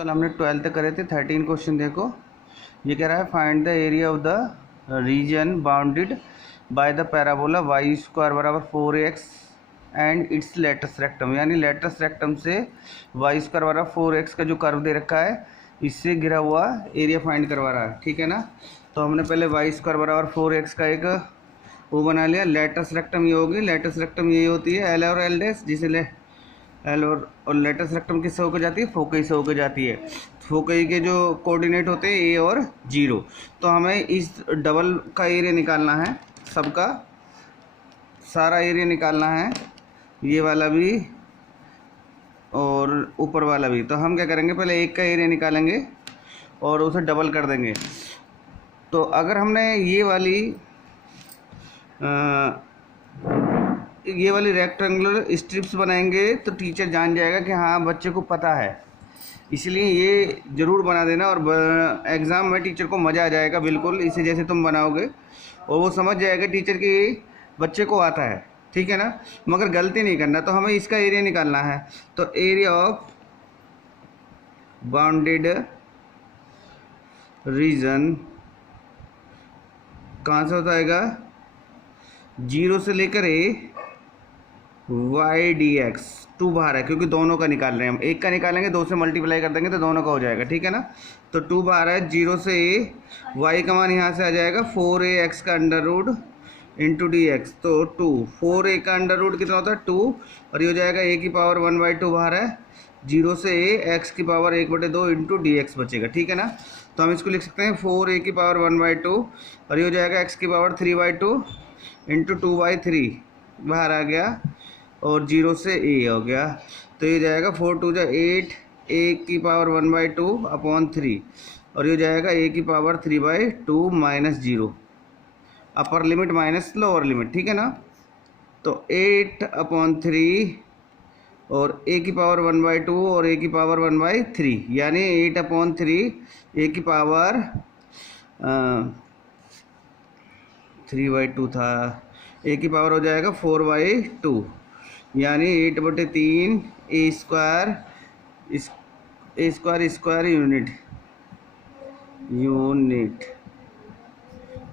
कल हमने 12th तक करे थे। 13 क्वेश्चन देखो, ये कह रहा है find the area of the region bounded by the parabola y square बराबर 4x and its latus rectum, यानी लेटस रेक्टम से वाई स्क्वायर बराबर 4x का जो कर्व दे रखा है इससे घिरा हुआ एरिया फाइंड करवा रहा है। ठीक है ना। तो हमने पहले वाई स्क्वायर बराबर 4x का एक वो बना लिया। लेटस रेक्टम ये होगी, लेटस रेक्टम ये होती है एल और एल डैश, जिसे एल और लेटस रेक्टम किससे होकर जाती है, फोकई से होकर जाती है। फोकई के जो कोऑर्डिनेट होते हैं ए और 0। तो हमें इस डबल का एरिया निकालना है, सबका सारा एरिया निकालना है, ये वाला भी और ऊपर वाला भी। तो हम क्या करेंगे, पहले एक का एरिया निकालेंगे और उसे डबल कर देंगे। तो अगर हमने ये वाली रेक्टेंगुलर स्ट्रिप्स बनाएंगे तो टीचर जान जाएगा कि हाँ बच्चे को पता है, इसलिए ये ज़रूर बना देना और एग्ज़ाम में टीचर को मज़ा आ जाएगा बिल्कुल, इसे जैसे तुम बनाओगे और वो समझ जाएगा टीचर कि बच्चे को आता है। ठीक है ना, मगर गलती नहीं करना। तो हमें इसका एरिया निकालना है। तो एरिया ऑफ बाउंडेड रीजन कहाँ से होता आएगा, 0 से लेकर ए वाई डी एक्स, 2 बाहर है क्योंकि दोनों का निकाल रहे हैं हम। एक का निकालेंगे 2 से मल्टीप्लाई कर देंगे तो दोनों का हो जाएगा। ठीक है ना। तो 2 बाहर है, 0 से ए, वाई का मान यहाँ से आ जाएगा 4ax का under root into d x. तो 2, 4a का अंडर रूट कितना होता है 2, और ये हो जाएगा a की पावर 1/2 बाहर है, 0 से a x की पावर 1/2 इंटू डी एक्स बचेगा। ठीक है ना। तो हम इसको लिख सकते हैं 4a की पावर 1/2 और ये हो जाएगा x की पावर 3/2 इंटू 2/3 बाहर आ गया और 0 से a हो गया। तो ये जाएगा 4 2 जा 8, a की पावर 1/2 अपॉन 3 और ये जाएगा a की power 3/2 minus 0, upper limit minus lower limit. ठीक है ना। तो 8/3 और a की पावर 1/2 और a की पावर 1/3, यानी 8/3 a की पावर 3/2 था, a की पावर हो जाएगा 4/2, यानी 8/3 ए स्क्वायर यूनिट।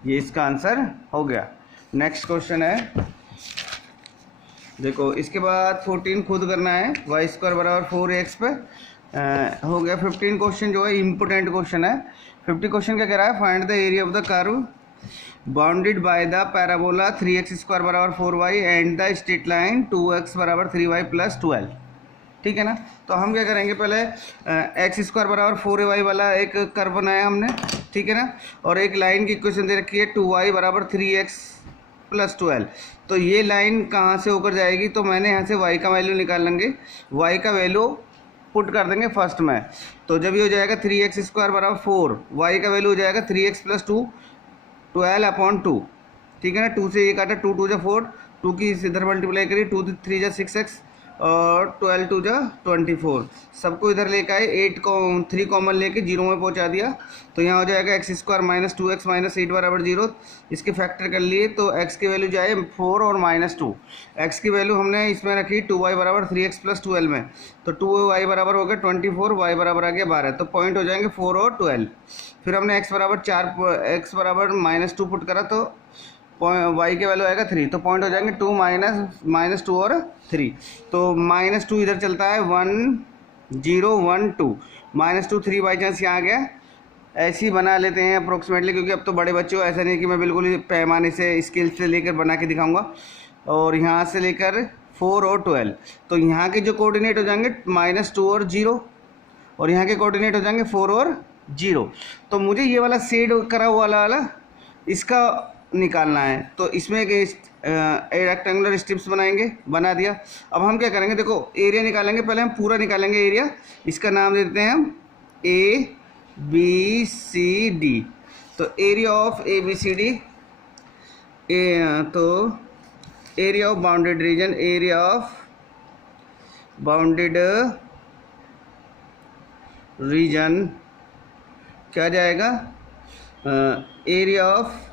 ये इसका आंसर हो गया। नेक्स्ट क्वेश्चन है, देखो इसके बाद 14 खुद करना है, वाई स्क्वायर बराबर 4x पे हो गया। 15 क्वेश्चन जो है इम्पोर्टेंट क्वेश्चन है। 50 क्वेश्चन क्या कह रहा है, find the area of the curve bounded by the parabola 3x square बराबर 4y and the straight line 2x बराबर 3y प्लस 12। ठीक है ना। तो हम क्या करेंगे, पहले एक्स स्क्वायर बराबर 4ay वाला एक कर्व बनाया हमने। ठीक है ना। और एक लाइन की इक्वेशन दे रखी है 2y बराबर 3x प्लस 12। तो ये लाइन कहाँ से होकर जाएगी, तो मैंने यहाँ से y का वैल्यू निकाल लेंगे, y का वैल्यू पुट कर देंगे फर्स्ट में। तो जब ये हो जाएगा 3x स्क्वायर बराबर 4, y का वैल्यू हो जाएगा 3x प्लस 2 12/2। ठीक है ना। 2 से ये काटा, 2 2 जा 4, 2 की इधर मल्टीप्लाई करी, 2 3 जा 6x और 12 2 जा 24। सबको इधर लेकर आए, 8 को 3 कॉमन लेके 0 में पहुंचा दिया। तो यहाँ हो जाएगा x square minus 2x minus 8 बराबर 0। इसके फैक्टर कर लिए तो x की वैल्यू जाए 4 और -2। x की वैल्यू हमने इसमें रखी 2y बराबर 3x प्लस 12 में। तो 2y बराबर हो गया 24, y बराबर आ गया 12। तो पॉइंट हो जाएंगे 4 और 12। फिर हमने x बराबर -2 पुट करा तो y के वैल्यू आएगा 3। तो पॉइंट हो जाएंगे 2 -2 और 3। तो -2 इधर चलता है 1 0 1 2, -2 3 बाई चांस यहाँ आ गया। ऐसे ही बना लेते हैं अप्रोक्सीमेटली, क्योंकि अब तो बड़े बच्चे हो, ऐसा नहीं कि मैं बिल्कुल ही पैमाने से स्केल से लेकर बना के दिखाऊंगा। और यहाँ से लेकर 4 और 12, तो यहाँ के जो कोऑर्डिनेट हो जाएंगे -2 और 0 और यहाँ के कोऑर्डिनेट हो जाएंगे 4 और 0। तो मुझे ये वाला शेड करा हुआ वाला इसका निकालना है। तो इसमें एक रेक्टेंगुलर स्ट्रिप्स बनाएंगे, बना दिया। अब हम क्या करेंगे, देखो एरिया निकालेंगे, पहले हम पूरा निकालेंगे एरिया। इसका नाम दे देते हैं हम ABCD। तो एरिया ऑफ ABCD, तो area of bounded reason, area of bounded region क्या जाएगा, area of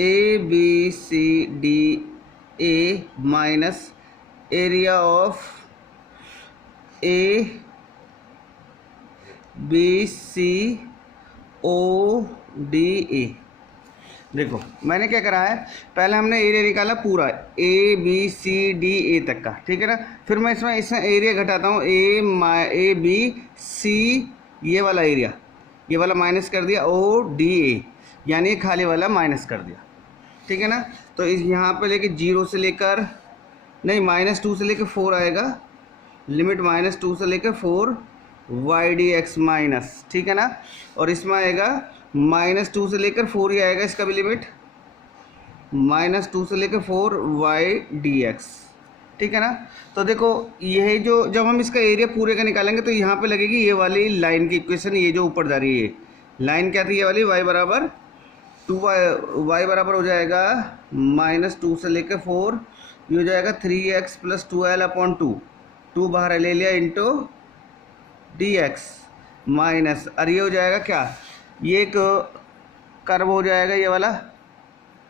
ABCDA minus area of ABCD BCODA। देखो मैंने क्या करा है, पहले हमने एरिया निकाला पूरा ABCDA तक का, ठीक है ना। फिर मैं इसमें एरिया घटाता हूँ, ABC, ये वाला एरिया, ये वाला माइनस कर दिया, ODA यानी खाली वाला माइनस कर दिया, ठीक है ना। तो इस यहाँ पे लेके 0 से लेकर नहीं -2 से लेकर 4 आएगा, लिमिट -2 से लेकर 4 YDX माइनस, ठीक है ना। और इसमें आएगा -2 से लेकर 4 ही आएगा, इसका भी लिमिट -2 से लेकर 4 YDX, ठीक है ना। तो देखो यह जो जब हम इसका एरिया पूरे का निकालेंगे तो यहाँ पे लगेगी ये वाली लाइन की इक्वेशन, ये जो ऊपर जा रही है लाइन क्या थी, ये वाली y बराबर 2y बराबर हो जाएगा -2 से लेकर 4, ये हो जाएगा 3x + 2l/2, 2 बाहर ले लिया इंटू dx माइनस, और ये हो जाएगा क्या, ये एक कर्व हो जाएगा, ये वाला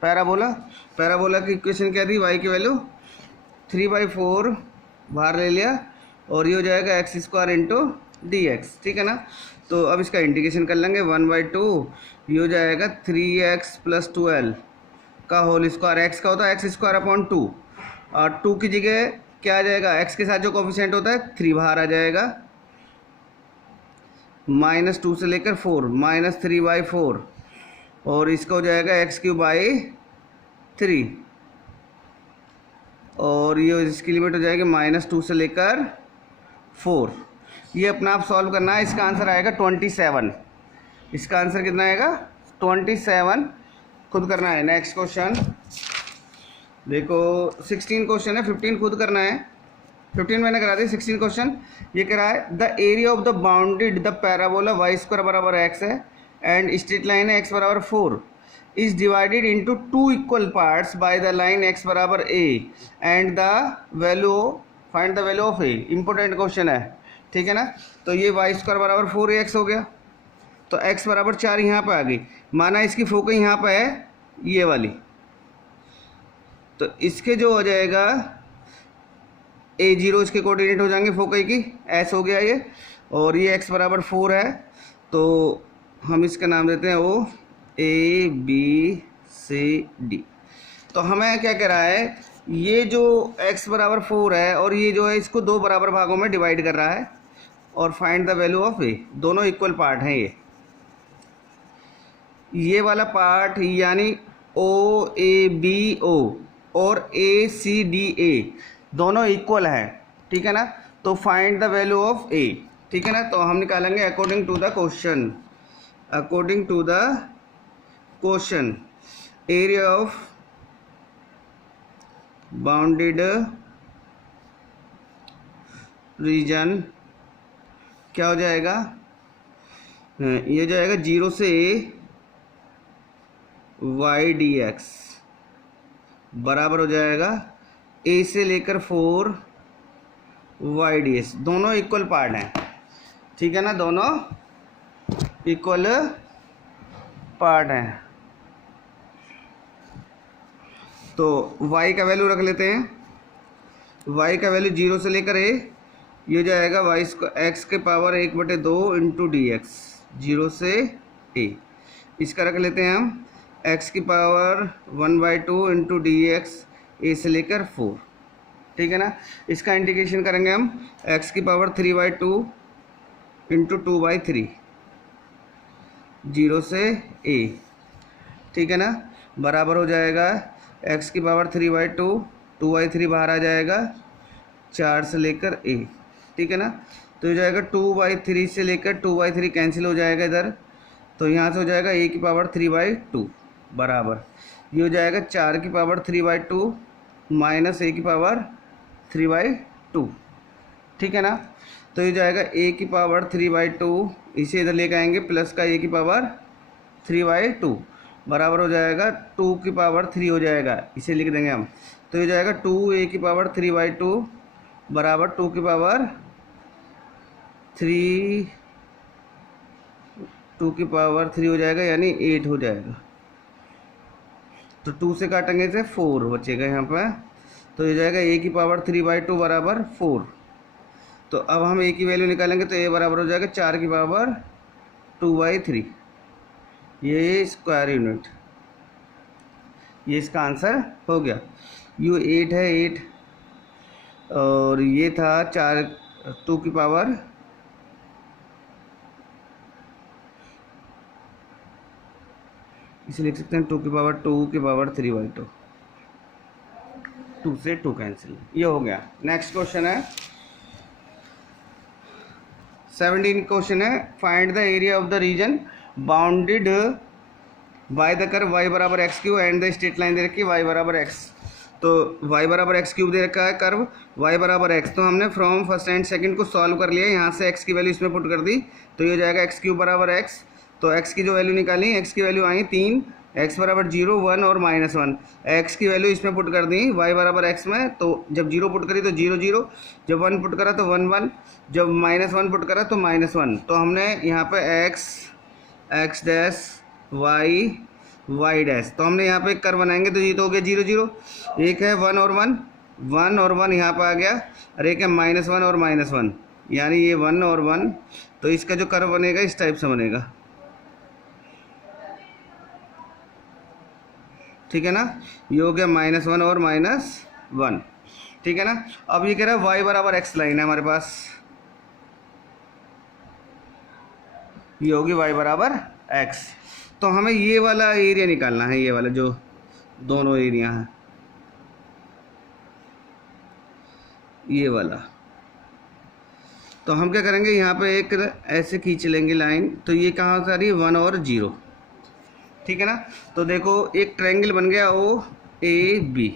पैराबोला। पैराबोला की इक्वेशन क्या थी, y की वैल्यू 3/4 बाहर ले लिया, और ये हो जाएगा x² इंटू dx, ठीक है ना। तो अब इसका इंटीग्रेशन कर लेंगे, 1/2 ये हो जाएगा 3x + 2l का होल स्क्वायर, x का होता है x²/2, और 2 की जगह क्या आ जाएगा, x के साथ जो कोफिशिएंट होता है 3 बाहर आ जाएगा, -2 से लेकर 4 -3/4, और इसका हो जाएगा x³/3, और ये इसकी लिमिट हो जाएगी -2 से लेकर 4। ये अपना आप सॉल्व करना है, इसका आंसर आएगा 27। इसका आंसर कितना आएगा 27, खुद करना है। नेक्स्ट क्वेश्चन देखो, 16 क्वेश्चन है, 15 खुद करना है, 15 मैंने करा दी, 16 क्वेश्चन ये करा है। The area of the bounded the parabola y² बराबर x है एंड स्ट्रेट लाइन है x बराबर 4 is divided into 2 equal parts by the line x बराबर a and the value, find the value of a। Important question है, ठीक है ना। तो ये y² बराबर 4ax हो गया, तो x बराबर 4 यहाँ पे आ गई, माना इसकी फोकस यहाँ पे है ये वाली, तो इसके जो हो जाएगा A0 इसके कोऑर्डिनेट हो जाएंगे फोकस की, S हो गया ये, और ये x बराबर 4 है, तो हम इसका नाम देते हैं वो ABCD। तो हमें क्या कह रहा है, ये जो x बराबर 4 है और ये जो है इसको 2 बराबर भागों में डिवाइड कर रहा है, और find the value of a, दोनों इक्वल पार्ट हैं ये वाला पार्ट यानी OABO और ACDA दोनों इक्वल हैं, ठीक है ना। तो find the value of a, ठीक है ना। तो हम निकालेंगे according to the question, according to the question area of bounded region क्या हो जाएगा, ये हो जाएगा 0 से YDX बराबर हो जाएगा a से लेकर 4 YDS, दोनों इक्वल पार्ट हैं, ठीक है ना, दोनों इक्वल पार्ट हैं। तो y का वैल्यू रख लेते हैं, y का वैल्यू 0 से लेकर a, ये हो जाएगा x के पावर 1/2 इंटू dx, 0 से a। इसका रख लेते हैं हम x की पावर 1/2 इंटू dx, a से लेकर 4, ठीक है ना। इसका इंटीग्रेशन करेंगे हम, x की पावर 3/2 इंटू 2/3, 0 से a, ठीक है ना, बराबर हो जाएगा x की पावर 3/2, 2/3 बाहर आ जाएगा, 4 से लेकर a, ठीक है ना। तो हो जाएगा 2/3 से लेकर 2/3 कैंसिल हो जाएगा इधर, तो यहाँ से हो जाएगा a की पावर 3/2 बराबर, ये हो जाएगा 4 की पावर 3/2 माइनस a की पावर 3/2, ठीक है ना। तो ये जाएगा a की पावर 3/2, इसे इधर लेकर आएंगे प्लस का a की पावर 3/2 बराबर हो जाएगा 2 की पावर 3 हो जाएगा, इसे लिख देंगे हम। तो ये जाएगा 2a की पावर 3/2 बराबर 2 की पावर 3, 2 की पावर 3 हो जाएगा यानी 8 हो जाएगा। तो 2 से काटेंगे से 4 बचेगा यहाँ पर, तो ये जाएगा a की पावर 3/2 बराबर 4। तो अब हम ए की वैल्यू निकालेंगे तो ए बराबर हो जाएगा 4 की पावर 2/3, ये स्क्वायर यूनिट। ये इसका आंसर हो गया। यू 8 है 8, और ये था 4 2 की पावर इसे लिख सकते हैं 2 की पावर 3/2, 2 से 2 कैंसिल, ये हो गया। नेक्स्ट क्वेश्चन है 17 क्वेश्चन है, find the area of the region bounded by the curve y बराबर x cube and the straight line दे रखी है y बराबर एक्स। तो y बराबर एक्स क्यूब दे रखा है, कर्व y बराबर एक्स। तो हमने फ्रॉम फर्स्ट एंड सेकंड को सॉल्व कर लिया, यहाँ से x की वैल्यू इसमें पुट कर दी, तो ये हो जाएगा एक्स क्यूब बराबर एक्स। तो x की जो वैल्यू निकाली, x की वैल्यू आई 3, x बराबर 0 1 और -1, x की वैल्यू इसमें पुट कर दी y बराबर x में। तो जब 0 पुट करी तो 0 0, जब 1 पुट करा तो 1 1, जब -1 पुट करा तो -1। तो हमने यहाँ पे x डैश y डैश, तो हमने यहाँ पे एक कर्व बनाएंगे तो ये तो हो गया 0 0, एक है 1 और 1, 1 और 1 यहाँ पे आ गया, और एक है -1 और -1, यानी ये 1 और 1। तो इसका जो कर्व बनेगा इस टाइप से बनेगा, ठीक है ना। ये हो गया -1 और -1, ठीक है ना। अब ये कह रहा है y बराबर x लाइन है हमारे पास, ये होगी y बराबर x। तो हमें ये वाला एरिया निकालना है, ये वाला जो दोनों एरिया हैं, ये वाला। तो हम क्या करेंगे, यहाँ पे एक ऐसे खींच लेंगे लाइन, तो ये कहाँ से आ रही है 1 और 0, ठीक है ना। तो देखो एक ट्रायंगल बन गया OAB।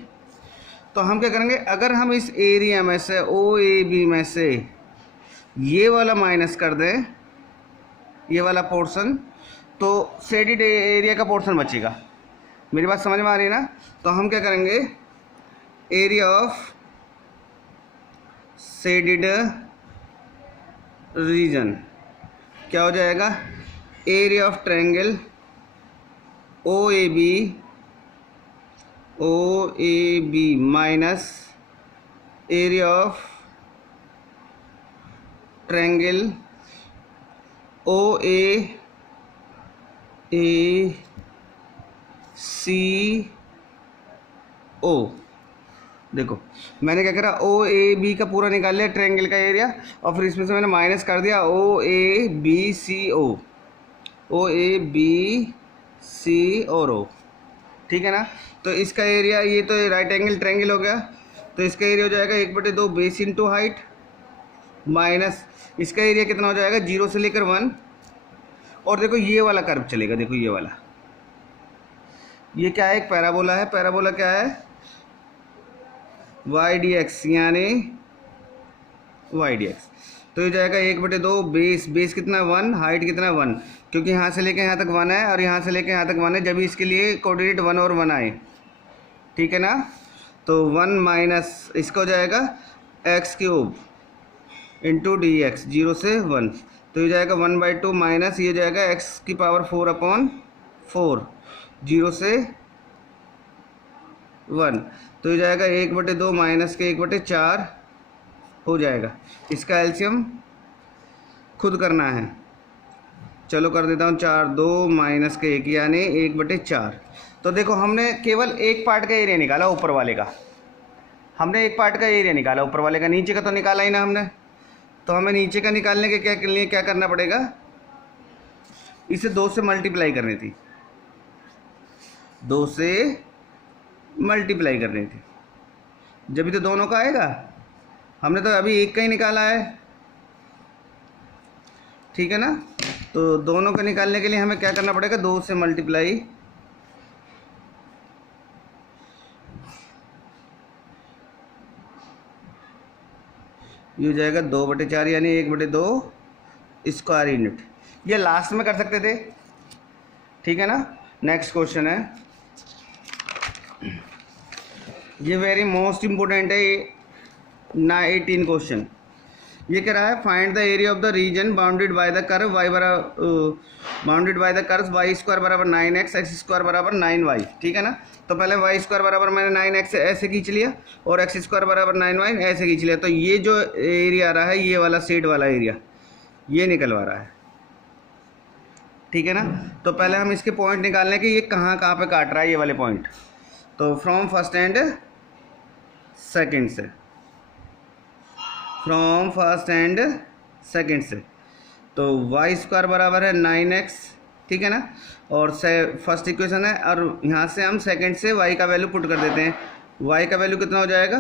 तो हम क्या करेंगे, अगर हम इस एरिया में से OAB में से ये वाला माइनस कर दें, ये वाला पोर्शन, तो शेडेड एरिया का पोर्शन बचेगा। मेरी बात समझ में आ रही है ना। तो हम क्या करेंगे, एरिया ऑफ शेडेड रीजन क्या हो जाएगा, area of triangle OAB minus area of triangle OACO। देखो मैंने क्या करा, OAB का पूरा निकाल लिया ट्रायंगल का एरिया, और फिर इसमें से मैंने माइनस कर दिया OABC और O, ठीक है ना। तो इसका एरिया, ये तो राइट एंगल ट्रायंगल हो गया, तो इसका एरिया हो जाएगा 1/2 बेस इंटू हाइट, माइनस इसका एरिया कितना हो जाएगा 0 से लेकर 1। और देखो ये वाला कर्व चलेगा, देखो ये वाला, ये क्या है, एक पैराबोला है। पैराबोला क्या है, y dx, यानी y dx। तो ये जाएगा 1/2 बेस कितना 1, हाइट कितना 1, क्योंकि यहाँ से लेके यहाँ तक 1 है और यहाँ से लेके यहाँ तक 1 है, जब भी इसके लिए कोऑर्डिनेट 1 और 1 आए, ठीक है ना। तो 1 माइनस इसका हो जाएगा x³ इंटू dx, 0 से 1, तो ये जाएगा 1/2 माइनस ये जाएगा x⁴/4, 0 से 1, तो ये जाएगा 1/2 माइनस के 1/4 हो जाएगा। इसका एलसीएम खुद करना है, चलो कर देता हूँ 4 2 माइनस के 1 यानी 1/4। तो देखो हमने केवल एक पार्ट का एरिया निकाला, ऊपर वाले का हमने एक पार्ट का एरिया निकाला, ऊपर वाले का, नीचे का तो निकाला ही ना हमने। तो हमें नीचे का निकालने के लिए क्या करना पड़ेगा, इसे 2 से मल्टीप्लाई करनी थी, 2 से मल्टीप्लाई करनी थी, जब भी तो दोनों का आएगा। हमने तो अभी एक का ही निकाला है, ठीक है ना। तो दोनों का निकालने के लिए हमें क्या करना पड़ेगा, 2 से मल्टीप्लाई, ये हो जाएगा 2/4 यानी 1/2 स्क्वायर यूनिट। ये लास्ट में कर सकते थे, ठीक है ना। नेक्स्ट क्वेश्चन है, ये वेरी मोस्ट इम्पोर्टेंट है ना, 18 क्वेश्चन। ये कह रहा है find the area of the region bounded by the curve y बराबर bounded by the curve y square बराबर 9x एक्स स्क्वायर बराबर 9y, ठीक है ना। तो पहले वाई स्क्वायर बराबर मैंने 9x ऐसे खींच लिया और एक्स स्क्वायर बराबर 9y ऐसे खींच लिया। तो ये जो एरिया आ रहा है, ये वाला सेट वाला एरिया ये निकलवा रहा है, ठीक है ना। तो पहले हम इसके पॉइंट निकाल लें कि ये कहाँ कहाँ पे काट रहा है ये वाले पॉइंट। तो फ्रॉम फर्स्ट एंड सेकंड से, फ्रॉम फर्स्ट एंड सेकंड से, तो वाई स्क्वायर बराबर है 9x, ठीक है ना। और फर्स्ट इक्वेशन है, और यहाँ से हम सेकंड से y का वैल्यू पुट कर देते हैं। y का वैल्यू कितना हो जाएगा,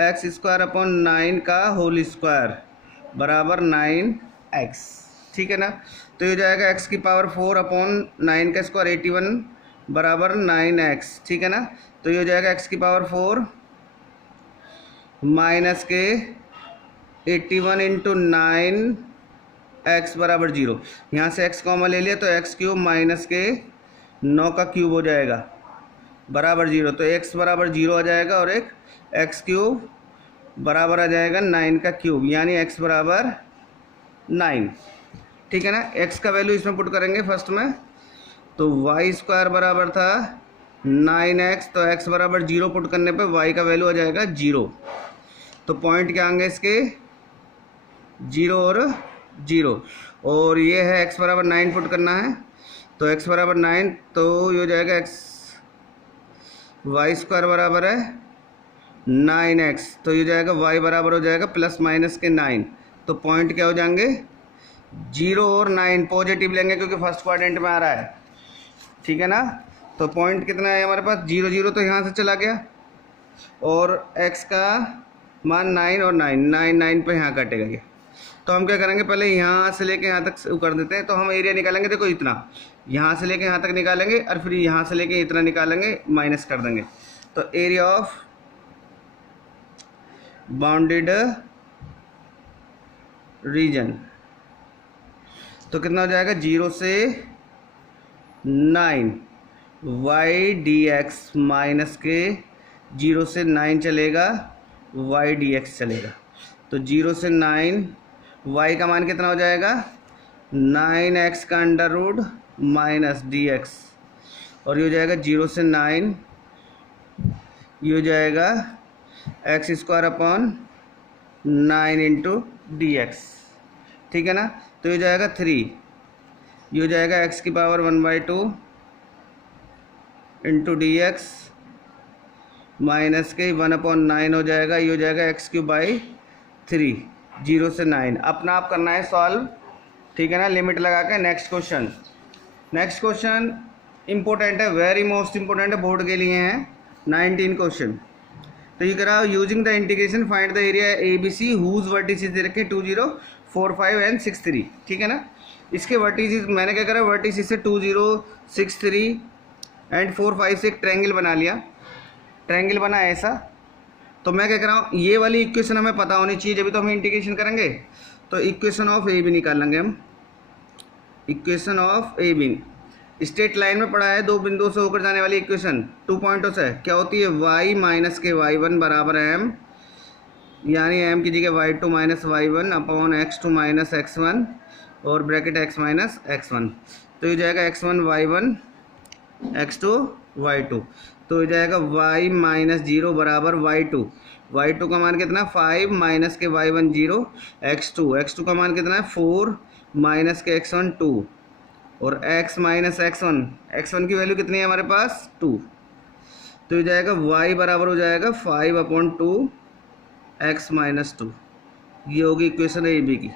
एक्स स्क्वायर अपॉन 9 का होल स्क्वायर बराबर 9x, ठीक है ना। तो ये हो जाएगा x की पावर 4 अपॉन 9 का स्क्वायर 81 बराबर 9x, ठीक है ना। तो ये हो जाएगा x की पावर 4 माइनस के 81 इंटू 9 x बराबर 0। यहाँ से x कॉमन ले लिया तो x क्यूब माइनस के 9 का क्यूब हो जाएगा बराबर 0। तो x बराबर 0 आ जाएगा और एक x क्यूब बराबर आ जाएगा 9 का क्यूब, यानी x बराबर 9, ठीक है ना। x का वैल्यू इसमें पुट करेंगे फर्स्ट में, तो वाई स्क्वायर बराबर था 9x, तो x बराबर 0 पुट करने पे y का वैल्यू आ जाएगा 0। तो पॉइंट क्या आएंगे इसके, 0 और 0, और ये है x बराबर 9 पुट करना है, तो x बराबर 9, तो ये हो जाएगा x वाई स्क्वायर बराबर है 9x, तो ये जाएगा y बराबर हो जाएगा प्लस माइनस के 9। तो पॉइंट क्या हो जाएंगे, 0 और 9 पॉजिटिव लेंगे क्योंकि फर्स्ट क्वाड्रेंट में आ रहा है, ठीक है ना। तो पॉइंट कितना है हमारे पास, 0 0, तो यहाँ से चला गया, और x का मान 9 और 9 पे यहाँ काटेगा ये। तो हम क्या करेंगे, पहले यहाँ से लेके यहाँ तक कर देते हैं। तो हम एरिया निकालेंगे, देखो इतना यहाँ से लेके यहाँ तक निकालेंगे और फिर यहाँ से लेके इतना निकालेंगे, माइनस कर देंगे। तो एरिया ऑफ बाउंडेड रीजन तो कितना हो जाएगा, 0 से 9 वाई डी एक्स माइनस के 0 से 9 चलेगा वाई डी एक्स चलेगा। तो 0 से 9 y का मान कितना हो जाएगा, 9x का under root minus d x, और ये हो जाएगा 0 से 9, ये हो जाएगा x square upon 9 into d x, ठीक है ना। तो ये हो जाएगा 3, ये हो जाएगा x की power 1/2 into d x minus के 1/9 हो जाएगा, ये हो जाएगा x क्यूब बाई 3, 0 से 9। अपना आप करना है सॉल्व, ठीक है ना, लिमिट लगा के। नेक्स्ट क्वेश्चन इंपॉर्टेंट है, वेरी मोस्ट इंपॉर्टेंट है, बोर्ड के लिए हैं 19 क्वेश्चन। तो ये करा, using the integration find the area a B c whose vertices दे रखे 2 0 4 5 एंड 6 3, ठीक है ना। इसके वर्टिसेस मैंने क्या करा, वर्टिसेस से 2 0 6 3 एंड 4 5 से एक ट्रायंगल बना लिया, ट्रायंगल बना ऐसा। तो मैं क्या कर रहा हूँ, ये वाली इक्वेशन हमें पता होनी चाहिए, जब भी तो हम इंटीग्रेशन करेंगे। तो इक्वेशन ऑफ ए बी निकालेंगे हम, equation of A be straight line में पड़ा है, दो बिंदुओं से होकर जाने वाली इक्वेशन 2 पॉइंटों से क्या होती है, y माइनस के y1 बराबर m, यानी m की जगह y2 minus y1 upon x2 minus x1 और ब्रैकेट x माइनस x1। तो ये जाएगा x1 y1 x2 y2, तो ये जाएगा y माइनस 0 बराबर y2, y2 का मान कितना 5 माइनस के y1 0, x2 का मान कितना है 4 माइनस के x1 2, और x माइनस x1 की वैल्यू कितनी है हमारे पास 2। तो ये जाएगा y बराबर हो जाएगा 5/2 x माइनस 2। ये होगी इक्वेशन ए बी की।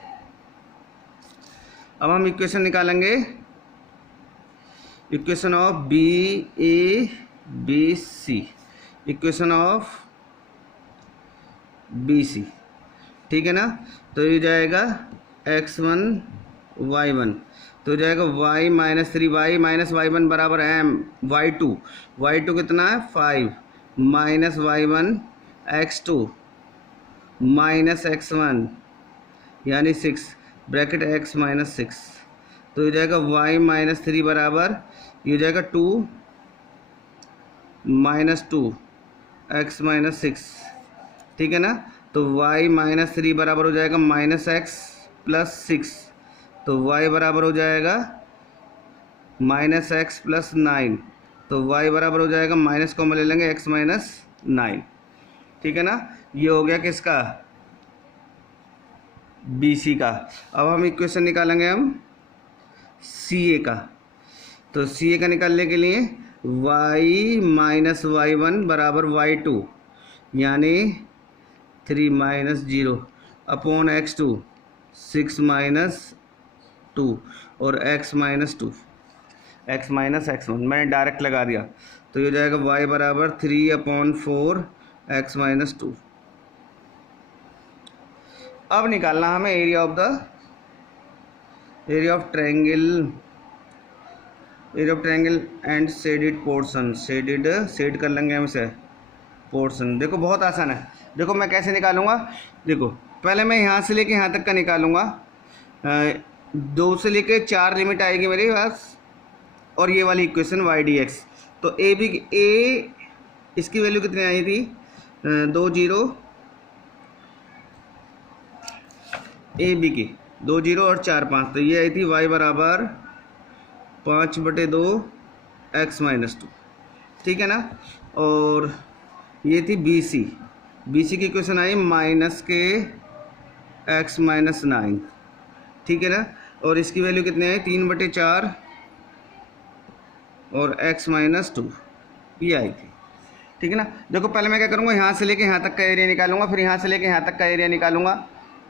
अब हम इक्वेशन निकालेंगे, equation of B A B C, equation of B C, ठीक है ना। तो ये जाएगा x1 y1, तो जाएगा y minus 3 y minus y1 बराबर m y2 कितना है 5 minus y1 x2 minus x1 यानी 6 ब्रैकेट x माइनस 6। तो ये जाएगा y माइनस 3 बराबर, ये जाएगा 2 माइनस 2 x माइनस 6, ठीक है ना। तो तो y माइनस 3 बराबर हो जाएगा माइनस एक्स प्लस 6, तो y बराबर हो जाएगा माइनस एक्स प्लस 9, तो y बराबर हो जाएगा माइनस कॉमन ले लेंगे x माइनस 9, ठीक है ना। ये हो गया किसका, BC का। अब हम इक्वेशन निकालेंगे हम CA का। तो CA का निकालने के लिए y माइनस y1 बराबर y2 यानी 3 माइनस 0 अपॉन x2 6 माइनस 2 और x minus 2 x minus x1 मैंने डायरेक्ट लगा दिया। तो ये हो जाएगा y बराबर 3 अपॉन 4 x माइनस 2। अब निकालना हमें area of triangle and shaded portion. Shade कर लेंगे हम इसे पोर्शन। देखो बहुत आसान है। देखो मैं कैसे निकालूंगा, देखो पहले मैं यहाँ से लेके यहाँ तक का निकालूंगा। 2 से लेके 4 लिमिट आएगी मेरे पास, और ये वाली इक्वेशन y dx। तो a इसकी वैल्यू कितनी आई थी, 2 0 ए बी की 2 0 और 4 5, तो ये आई थी y बराबर 5/2 x माइनस 2, ठीक है ना। और ये थी BC की इक्वेशन आई माइनस के x माइनस 9, ठीक है ना। और इसकी वैल्यू कितनी आई 3/4 और x माइनस 2, ये आई थी, ठीक है ना। देखो पहले मैं क्या करूँगा, यहाँ से लेके यहाँ तक का एरिया निकालूंगा, फिर यहाँ से लेके यहाँ तक का एरिया निकालूंगा,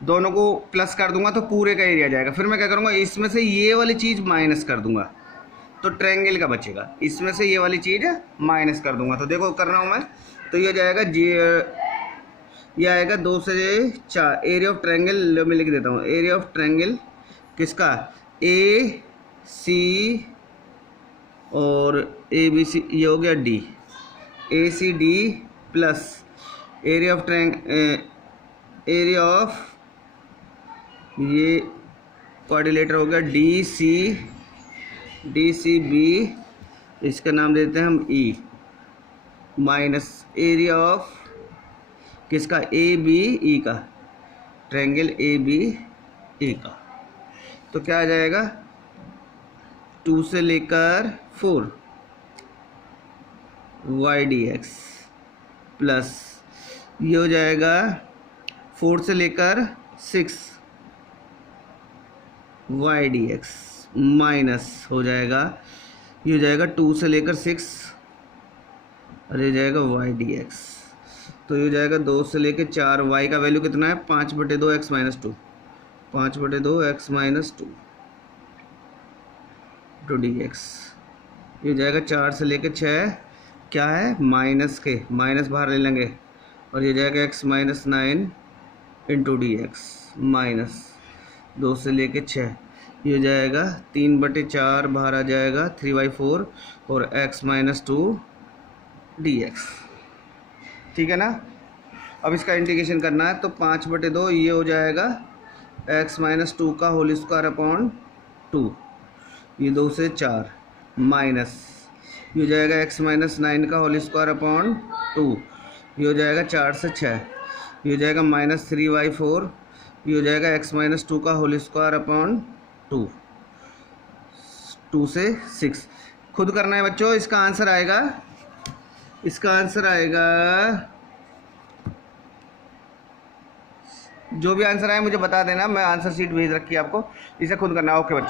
दोनों को प्लस कर दूंगा तो पूरे का एरिया जाएगा। फिर मैं क्या करूँगा, इसमें से ये वाली चीज़ माइनस कर दूंगा तो ट्रायंगल का बचेगा, इसमें से ये वाली चीज़ माइनस कर दूंगा। तो देखो कर रहा हूँ मैं, तो ये जाएगा ये आएगा 2 से 4। एरिया ऑफ ट्रायंगल मैं लिख देता हूँ, एरिया ऑफ ट्रायंगल किसका, AC और ABC, ये हो गया D, ACD plus area of ये क्वाड्रिलेटर हो गया DCB, इसका नाम देते हैं हम E, माइनस एरिया ऑफ किसका, ABE का, ट्रायंगल ABE का। तो क्या आ जाएगा, 2 से लेकर 4 y dx प्लस ये हो जाएगा 4 से लेकर 6 y dx माइनस हो जाएगा, ये हो जाएगा 2 से लेकर 6 और ये जाएगा y dx। तो ये हो जाएगा 2 से लेकर 4, y का वैल्यू कितना है 5/2 x minus 2, 5/2 x minus 2 dx। ये हो जाएगा 4 से लेकर 6, क्या है माइनस के, माइनस बाहर ले लेंगे, और ये जाएगा x minus 9 into dx minus 2 से लेके 6, ये हो जाएगा 3/4 बाहर आ जाएगा 3/4 और x माइनस 2 dx, ठीक है ना। अब इसका इंटीग्रेशन करना है, तो 5/2 ये हो जाएगा x माइनस 2 का होल स्क्वायर अपॉन 2, ये 2 से 4 माइनस ये हो जाएगा x माइनस 9 का होल स्क्वायर अपॉन 2, ये हो जाएगा 4 से 6, ये हो जाएगा माइनस 3/4, ये हो जाएगा x माइनस 2 का होल स्क्वायर अपॉन 2, 2 से 6। खुद करना है बच्चों, इसका आंसर आएगा जो भी आंसर आए मुझे बता देना, मैं आंसर शीट भेज रखी है आपको, इसे खुद करना है। ओके बच्चों।